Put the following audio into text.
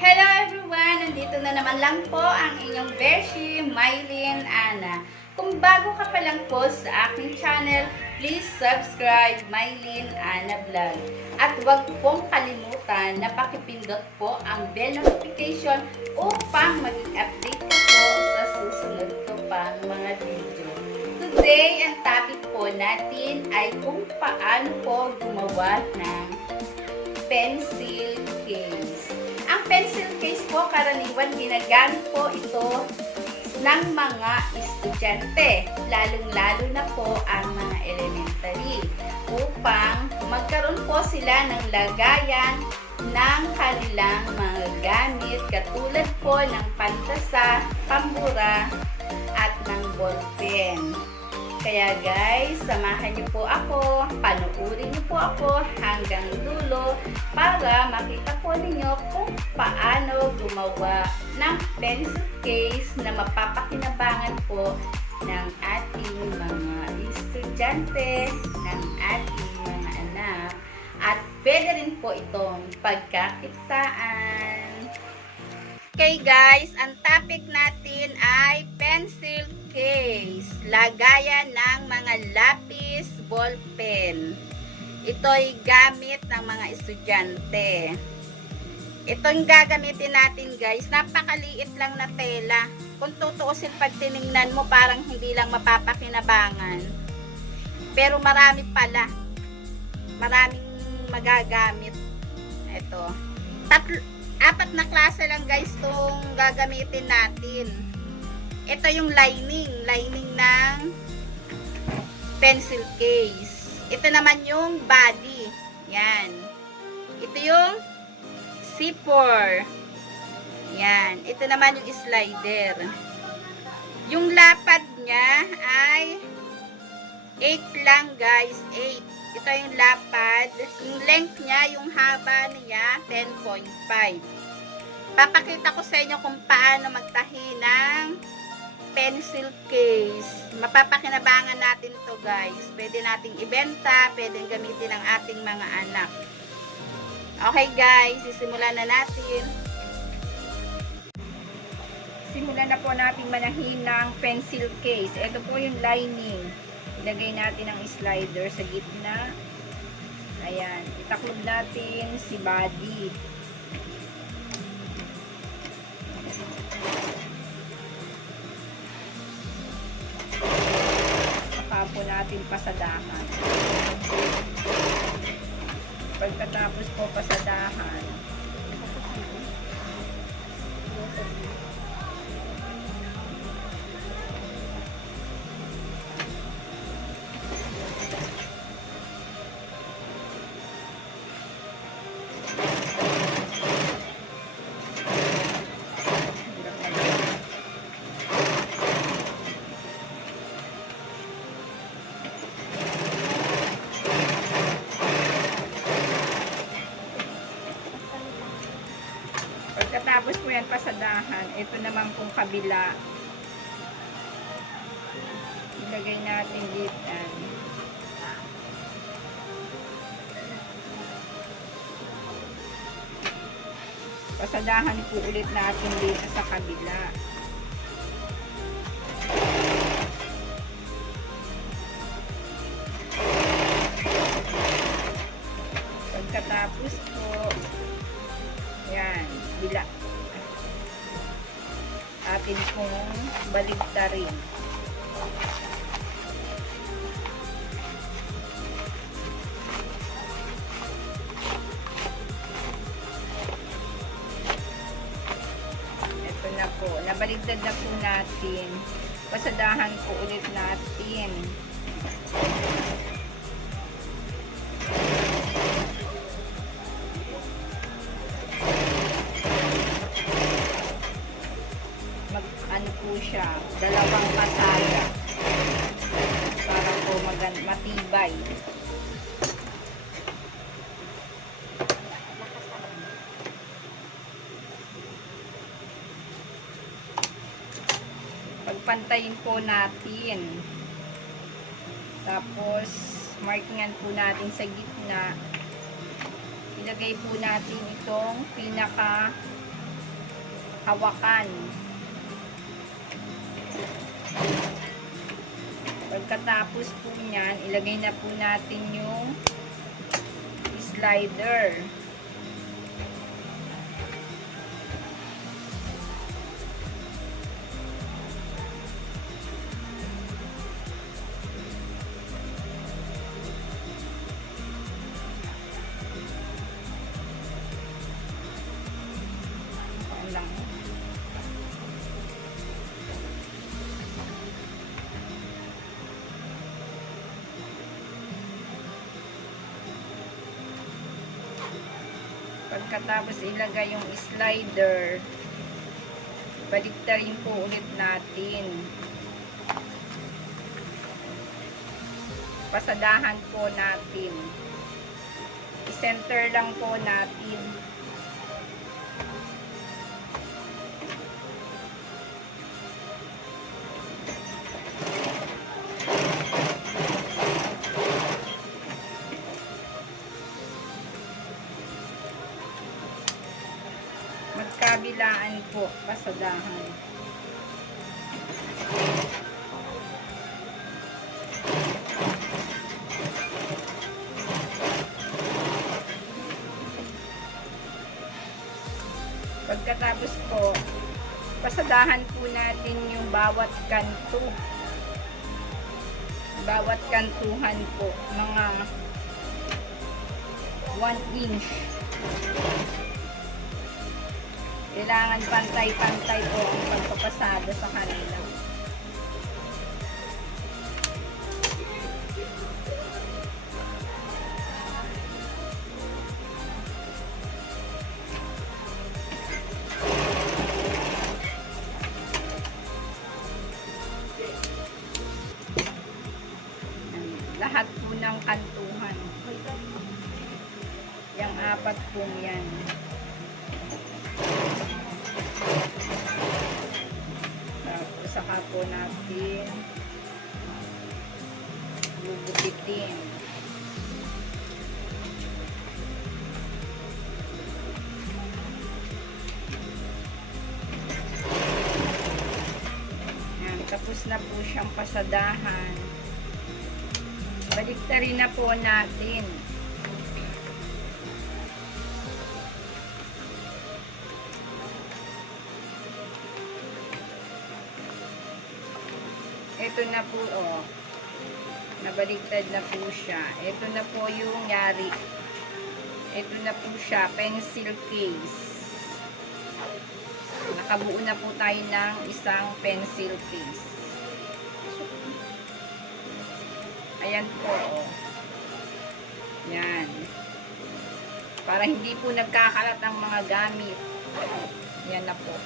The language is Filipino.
Hello everyone! Nandito na naman lang po ang inyong Beshi, Mylene Ana. Kung bago ka pa lang po sa aking channel, please subscribe Mylene Ana Vlog. At huwag pong kalimutan na pakipindot po ang bell notification upang maging update ka po sa susunod ko pang mga video. Today, ang topic po natin ay kung paano po gumawa ng pencil case. Ang pencil case po, karaniwan ginagamit po ito ng mga estudyante, lalong-lalo na po ang mga elementary, upang magkaroon po sila ng lagayan ng kanilang mga gamit, katulad po ng pantasa, pambura, at ng ballpen. Kaya guys, samahan niyo po ako, panuorin niyo po ako hanggang dulo para makita po ninyo kung paano gumawa ng pencil case na mapapakinabangan po ng ating mga estudyante, ng ating mga anak, at pwede rin po itong pagkakitaan. Okay guys, ang topic natin ay pencil case, lagayan ng mga lapis, ballpen. Ito'y gamit ng mga estudyante. Itong gagamitin natin guys, napakaliit lang na tela. Kung tutuusin pag tiningnan mo, parang hindi lang mapapakinabangan. Pero marami pala. Maraming magagamit. Ito. Apat na klase lang guys itong gagamitin natin. Ito yung lining ng pencil case. Ito naman yung body. Yan. Ito yung zipper. Yan. Ito naman yung slider. Yung lapad niya ay 8 lang guys. 8. Ito yung lapad. Yung length niya, yung haba niya, 10.5. Papakita ko sa inyo kung paano magtahi ng pencil case. Mapapakinabangan natin ito guys. Pwede nating ibenta, pwede gamitin ng ating mga anak. Okay guys, sisimulan na natin. Simulan na po natin manahin ng pencil case. Ito po yung lining. Ilagay natin ang slider sa gitna. Ayan. Itaklob natin si body. Papo natin pasadahan. Pagkatapos po pasadahan, pagkatapos po yan pasadahan, ito naman pong kabila. Ilagay natin dito. Pasadahan po ulit natin dito sa kabila. Pagkatapos po, yan, bila. Atin pong baligtarin. Ito na po. Nabaligtad na po natin. Pasadahan po ulit natin. Ano po siya, dalawang pasaya para po matibay. Pagpantayin po natin, tapos markingan po natin sa gitna. Ilagay po natin itong pinaka hawakan. Pagkatapos po niyan, ilagay na po natin yung slider. Lang. Pagkatapos ilagay yung slider, baliktarin po ulit natin. Pasadahan po natin. I-center lang po natin. Magkabilaan po, pasadahan. Pagkatapos po, pasadahan po natin yung bawat kanto. Bawat kantuhan po, mga 1 inch. Kailangan pantay-pantay po ang pagpapasada sa kanila. Lahat po ng kantuhan. Yang 4 po yan. Tapos saka po natin gugupitin. Yan, tapos na po siyang pasadahan. Baliktarin na po natin. Ito na po, oh. Nabaliktad na po siya. Ito na po yung yari. Ito na po siya, pencil case. Nakabuo na po tayo ng isang pencil case. Ayan po, oh. Yan. Para hindi po nagkakalat ang mga gamit. Yan na po.